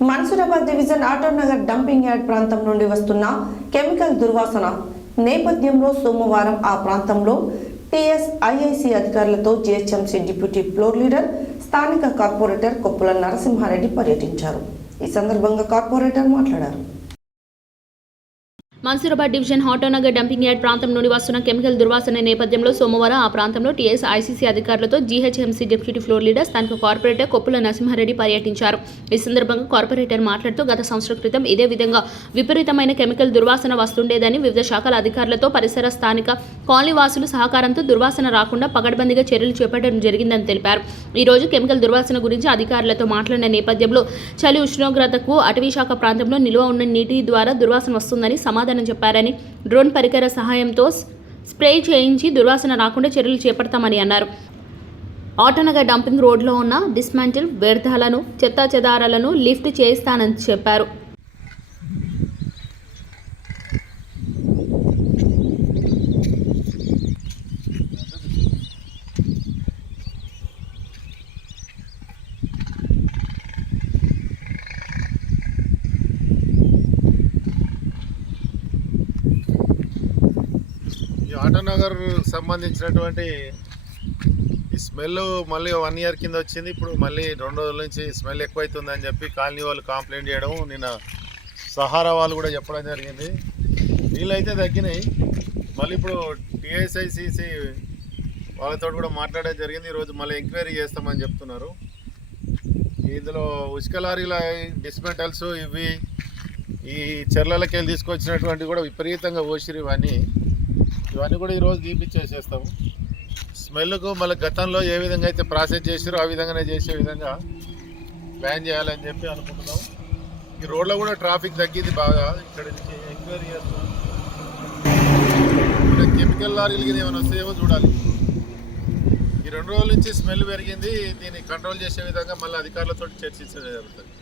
Mansoorabad division Autonagar dumping yard ప్రాంతం నుండి వస్తున్న కెమికల్ దుర్వాసన నేపథ్యంలో సోమవారం ఆ ప్రాంతంలో టీఎస్ఐఐసి అధికారులతో జీహెచ్ఎంసీ డిప్యూటీ ఫ్లోర్ లీడర్ స్థానిక కార్పొరేటర్ కొప్పుల నరసింహారెడ్డి పర్యటించారు. ఈ సందర్భంగా కార్పొరేటర్ మాట్లాడారు. Mansoorabad division Autonagar dumping yard ప్రాంతం నుండి వస్తున్న కెమికల్ దుర్వాసన నేపథ్యంలో సోమవారం ఆ ప్రాంతంలో టీఎస్ఐసిసి అధికారులతో జీహెచ్ఎంసీ డిప్యూటీ ఫ్లోర్ లీడర్ స్థానిక కార్పొరేటర్ కొప్పుల నరసింహారెడ్డి పర్యటించారు. ఈ సందర్భంగా కార్పొరేటర్ మాట్లాడుతూ గత సంవత్సరం క్రితం ఇదే విధంగా విపరీతమైన కెమికల్ దుర్వాసన వస్తుండేదని, వివిధ శాఖల అధికారులతో పరిసర స్థానిక కాలనీ వాసులు సహకారంతో దుర్వాసన రాకుండా పకడ్బందీగా చర్యలు చేపట్టడం జరిగిందని తెలిపారు. ఈ రోజు కెమికల్ దుర్వాసన గురించి అధికారులతో మాట్లాడిన నేపథ్యంలో చలి ఉష్ణోగ్రతకు అటవీ శాఖ ప్రాంతంలో నిల్వ ఉన్న నీటి ద్వారా దుర్వాసన వస్తుందని సమాధానం చెప్పారని, డ్రోన్ పరికర సహాయంతో స్ప్రే చేయించి దుర్వాసన రాకుండా చర్యలు చేపడతామని అన్నారు. ఆటోనగర్ డంపింగ్ రోడ్లో ఉన్న డిస్మాంటిల్ వ్యర్థాలను, చెత్తాచెదారాలను లిఫ్ట్ చేస్తానని చెప్పారు. ఆటోనగర్ సంబంధించినటువంటి ఈ స్మెల్ మళ్ళీ 1 ఇయర్ కింద వచ్చింది. ఇప్పుడు మళ్ళీ 2 రోజుల నుంచి స్మెల్ ఎక్కువైతుందని చెప్పి కాలనీ వాళ్ళు కంప్లైంట్ చేయడం, నిన్న సహారా వాళ్ళు కూడా చెప్పడం జరిగింది. నీళ్ళైతే తగ్గినాయి. మళ్ళీ ఇప్పుడు టీఎస్ఐసిసి వాళ్ళతో కూడా మాట్లాడడం జరిగింది. ఈరోజు మళ్ళీ ఎంక్వైరీ చేస్తామని చెప్తున్నారు. ఇందులో ఉసుక లారీల డిస్మెంటల్స్ ఇవి ఈ చెర్లకి వెళ్ళి తీసుకొచ్చినటువంటి కూడా విపరీతంగా ఓసిరి ఇవన్నీ కూడా ఈరోజు తీపిచ్చేసేస్తాము. స్మెల్కు మళ్ళీ గతంలో ఏ విధంగా అయితే ప్రాసెస్ చేసారో ఆ విధంగానే చేసే విధంగా ప్లాన్ చేయాలని చెప్పి అనుకుంటున్నాం. ఈ రోడ్లో కూడా ట్రాఫిక్ తగ్గింది బాగా. ఇక్కడ నుంచి ఎంక్వైరీ చేస్తాం. ఇక్కడ కెమికల్ లారీలకి ఏమైనా వస్తాయేమో చూడాలి. ఈ 2 రోజుల నుంచి స్మెల్ పెరిగింది. దీన్ని కంట్రోల్ చేసే విధంగా మళ్ళీ అధికారులతో చర్చించడం జరుగుతుంది.